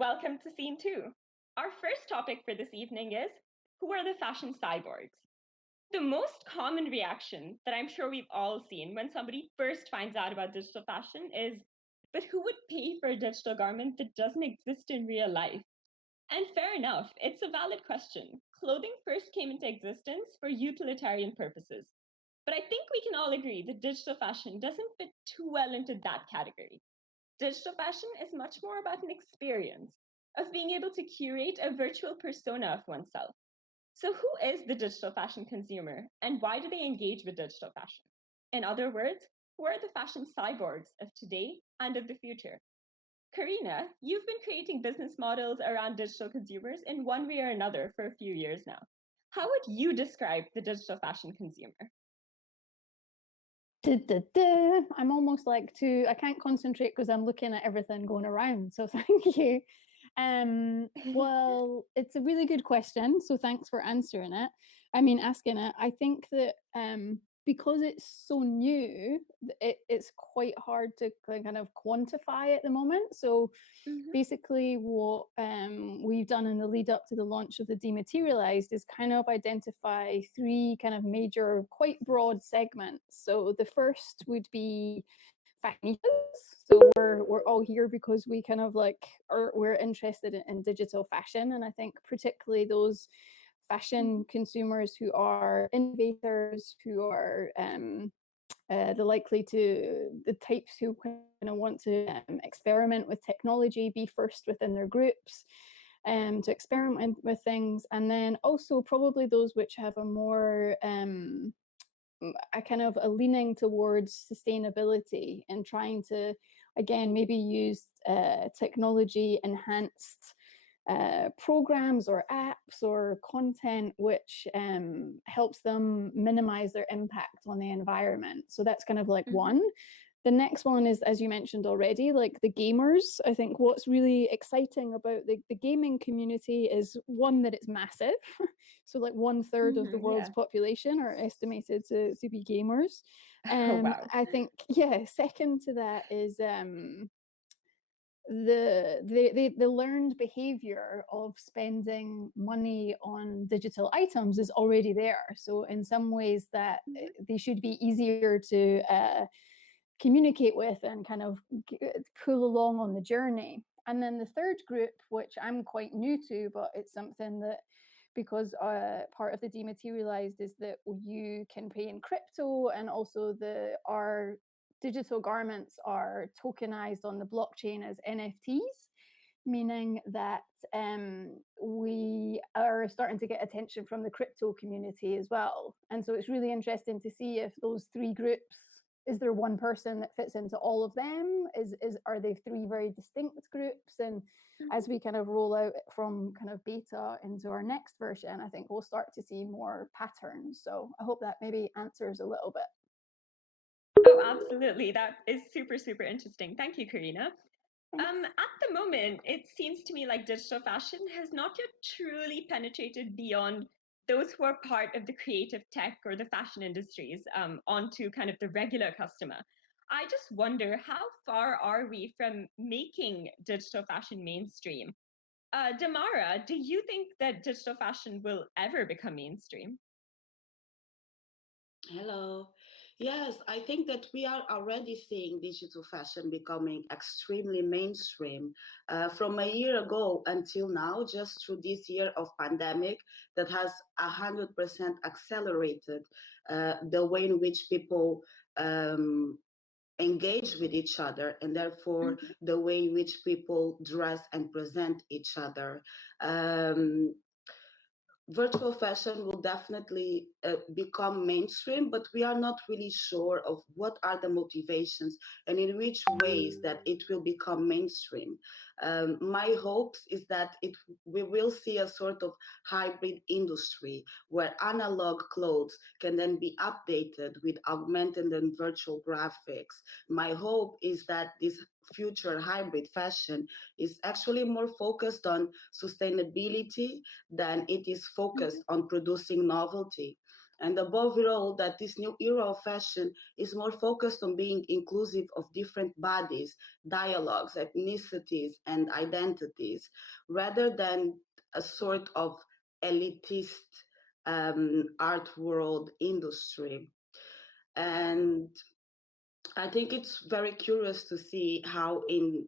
Welcome to Scene 2. Our first topic for this evening is, who are the fashion cyborgs? The most common reaction that I'm sure we've all seen when somebody first finds out about digital fashion is, but who would pay for a digital garment that doesn't exist in real life? And fair enough, it's a valid question. Clothing first came into existence for utilitarian purposes. But I think we can all agree that digital fashion doesn't fit too well into that category. Digital fashion is much more about an experience, of being able to curate a virtual persona of oneself. So, who is the digital fashion consumer and why do they engage with digital fashion? In other words, who are the fashion cyborgs of today and of the future? Karina, you've been creating business models around digital consumers in one way or another for a few years now. How would you describe the digital fashion consumer? I'm almost like I can't concentrate because I'm looking at everything going around. So thank you. Well, it's a really good question. So thanks for answering it. I mean, asking it. I think that because it's so new, it's quite hard to kind of quantify at the moment. So Mhm. basically what we've done in the lead up to the launch of the Dematerialized is kind of identify three kind of major, quite broad segments. So the first would be fashion. So we're all here because we kind of like we're interested in digital fashion, and I think particularly those fashion consumers who are innovators, who are the likely to the types who kind of want to experiment with technology, be first within their groups, to experiment with things, and then also probably those which have a more a kind of a leaning towards sustainability and trying to again maybe use technology enhanced programs or apps or content which helps them minimize their impact on the environment. So that's kind of like one. The next one is, as you mentioned already, like the gamers. I think what's really exciting about the gaming community is one, that it's massive. So like 1/3 of the world's Yeah. population are estimated to be gamers. Oh, wow. I think, yeah, second to that is the learned behavior of spending money on digital items is already there. So in some ways that they should be easier to communicate with and kind of pull along on the journey. And then the third group, which I'm quite new to, but it's something that because part of the Dematerialized is that you can pay in crypto, and also our digital garments are tokenized on the blockchain as NFTs, meaning that we are starting to get attention from the crypto community as well. And so it's really interesting to see if those three groups, is there one person that fits into all of them? Are they three very distinct groups? And as we kind of roll out from kind of beta into our next version, I think we'll start to see more patterns. So I hope that maybe answers a little bit. Oh, absolutely. That is super, super interesting. Thank you, Karina. At the moment, it seems to me like digital fashion has not yet truly penetrated beyond those who are part of the creative tech or the fashion industries onto kind of the regular customer. I just wonder, how far are we from making digital fashion mainstream? Damara, do you think that digital fashion will ever become mainstream? Hello. Yes, I think that we are already seeing digital fashion becoming extremely mainstream. From a year ago until now, just through this year of pandemic, that has 100% accelerated the way in which people engage with each other, and therefore the way in which people dress and present each other. Virtual fashion will definitely become mainstream, but we are not really sure of what are the motivations and in which ways that it will become mainstream. My hopes is that we will see a sort of hybrid industry where analog clothes can then be updated with augmented and virtual graphics. My hope is that this future hybrid fashion is actually more focused on sustainability than it is focused on producing novelty. And above it all, that this new era of fashion is more focused on being inclusive of different bodies, dialogues, ethnicities, and identities, rather than a sort of elitist art world industry. And I think it's very curious to see how in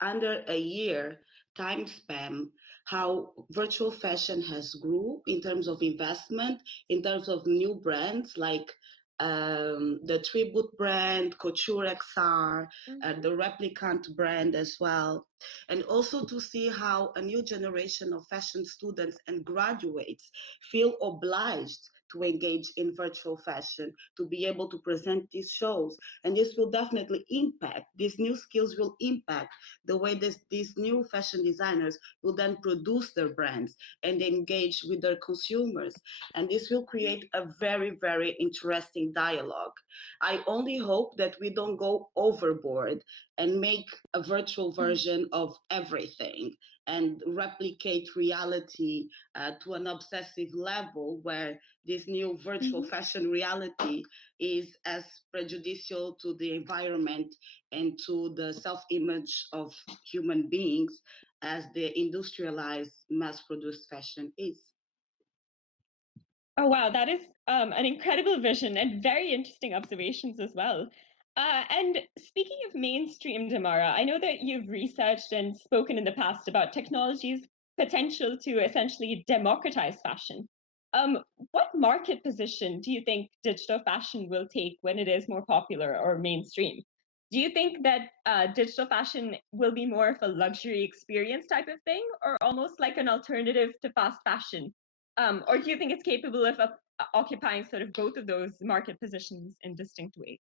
under a year time span, how virtual fashion has grew in terms of investment, in terms of new brands like the Tribute brand, Couture XR, the Replicant brand as well. And also to see how a new generation of fashion students and graduates feel obliged to engage in virtual fashion, to be able to present these shows. And this will definitely impact, these new skills will impact the way these new fashion designers will then produce their brands and engage with their consumers. And this will create a very, very interesting dialogue. I only hope that we don't go overboard and make a virtual version of everything and replicate reality to an obsessive level where this new virtual fashion reality is as prejudicial to the environment and to the self-image of human beings as the industrialized mass-produced fashion is. Oh, wow, that is an incredible vision and very interesting observations as well. And speaking of mainstream, Damara, I know that you've researched and spoken in the past about technology's potential to essentially democratize fashion. What market position do you think digital fashion will take when it is more popular or mainstream? Do you think that digital fashion will be more of a luxury experience type of thing, or almost like an alternative to fast fashion? Or do you think it's capable of occupying sort of both of those market positions in distinct ways?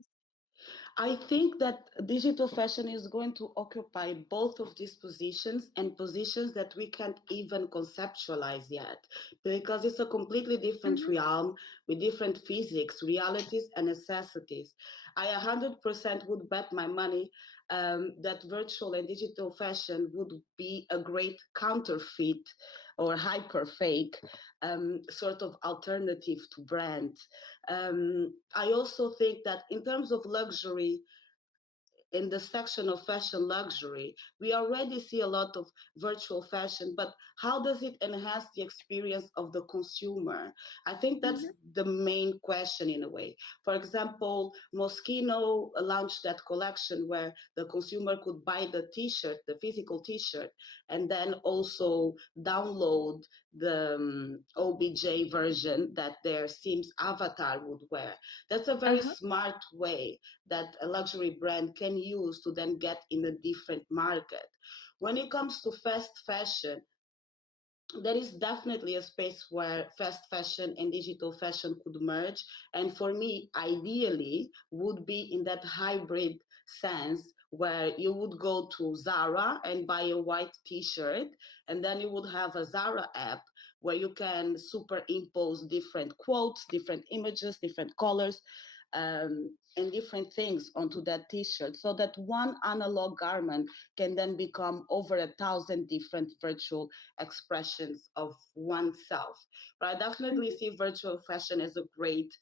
I think that digital fashion is going to occupy both of these positions and positions that we can't even conceptualize yet, because it's a completely different realm with different physics, realities, and necessities. I 100% would bet my money that virtual and digital fashion would be a great counterfeit or hyper fake sort of alternative to brand. I also think that in terms of luxury, in the section of fashion luxury, we already see a lot of virtual fashion, but how does it enhance the experience of the consumer? I think that's the main question in a way. For example, Moschino launched that collection where the consumer could buy the t-shirt, the physical t-shirt, and then also download the OBJ version that their Sims avatar would wear. That's a very smart way that a luxury brand can use to then get in a different market. When it comes to fast fashion, there is definitely a space where fast fashion and digital fashion could merge. And for me, ideally, would be in that hybrid sense where you would go to Zara and buy a white t-shirt, and then you would have a Zara app where you can superimpose different quotes, different images, different colors, and different things onto that t-shirt, so that one analog garment can then become over 1,000 different virtual expressions of oneself. But I definitely see virtual fashion as a great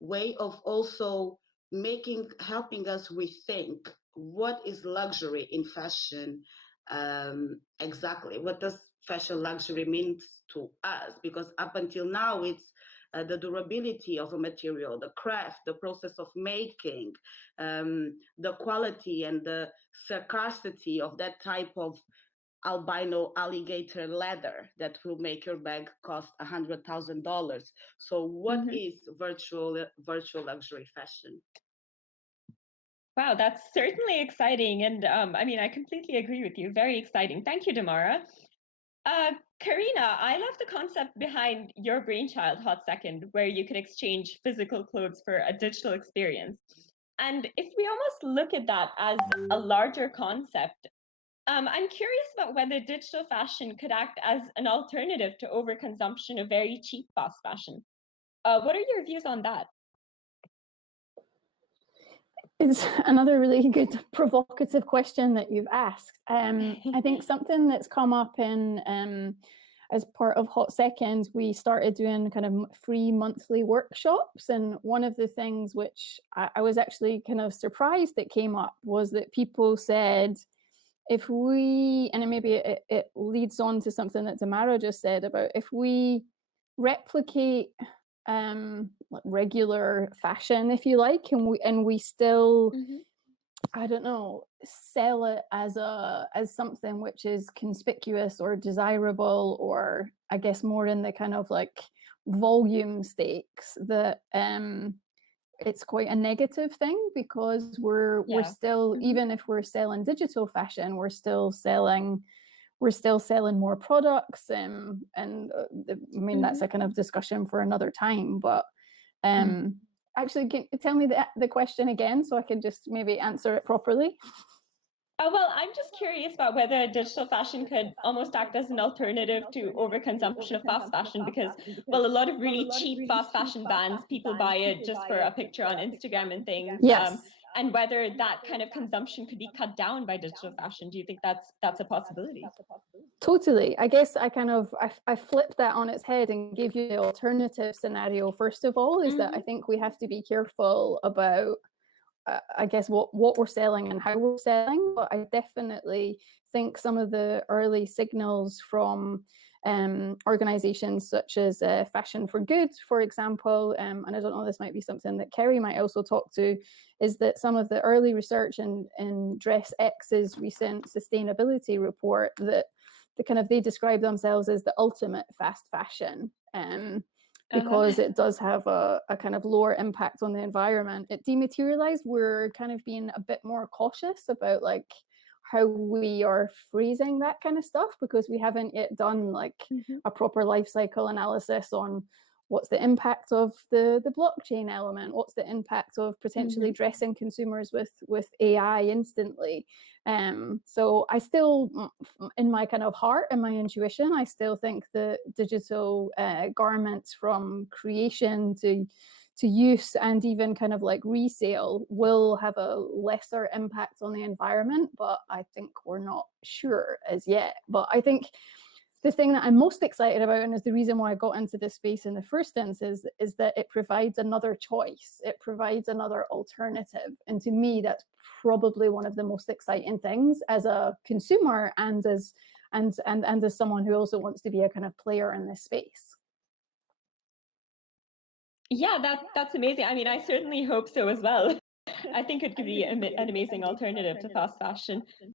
way of also helping us rethink what is luxury in fashion. Exactly, what does fashion luxury means to us? Because up until now, it's the durability of a material, the craft, the process of making, the quality and the scarcity of that type of albino alligator leather that will make your bag cost $100,000. So what is virtual luxury fashion? Wow, that's certainly exciting. And I mean, I completely agree with you. Very exciting. Thank you, Damara. Karina, I love the concept behind your brainchild, Hot Second, where you can exchange physical clothes for a digital experience. And if we almost look at that as a larger concept, I'm curious about whether digital fashion could act as an alternative to overconsumption of very cheap fast fashion. What are your views on that? It's another really good provocative question that you've asked. I think something that's come up in as part of Hot Second, we started doing kind of free monthly workshops. And one of the things which I was actually kind of surprised that came up was that people said, if we, and maybe it leads on to something that Damara just said about if we replicate regular fashion, if you like, and we still, I don't know, sell it as something which is conspicuous or desirable, or I guess more in the kind of like volume stakes, that it's quite a negative thing, because we're still, even if we're selling digital fashion, we're still selling more products, and I mean that's a kind of discussion for another time. But actually, can you tell me the question again so I can just maybe answer it properly? Well, I'm just curious about whether digital fashion could almost act as an alternative to overconsumption of fast fashion, because, well, a lot of really cheap fast fashion brands, people buy it just for a picture on Instagram and things. Yes. And whether that kind of consumption could be cut down by digital fashion. Do you think that's a possibility? Totally. I guess I flipped that on its head and gave you the alternative scenario. First of all, is that I think we have to be careful about I guess what we're selling and how we're selling. But I definitely think some of the early signals from organizations such as Fashion for Good, for example, and I don't know, this might be something that Kerry might also talk to, is that some of the early research in DressX's recent sustainability report, that they describe themselves as the ultimate fast fashion. Because it does have a kind of lower impact on the environment. At Dematerialized, we're kind of being a bit more cautious about like how we are phrasing that kind of stuff, because we haven't yet done like a proper life cycle analysis on what's the impact of the blockchain element, what's the impact of potentially dressing consumers with AI instantly. So I still, in my kind of heart and my intuition, I still think that digital garments from creation to use and even kind of like resale will have a lesser impact on the environment, but I think we're not sure as yet. But I think the thing that I'm most excited about, and is the reason why I got into this space in the first instance, is that it provides another choice. It provides another alternative. And to me, that's probably one of the most exciting things as a consumer and as someone who also wants to be a kind of player in this space. Yeah, that's amazing. I mean, I certainly hope so as well. I think it could be an amazing alternative to fast fashion.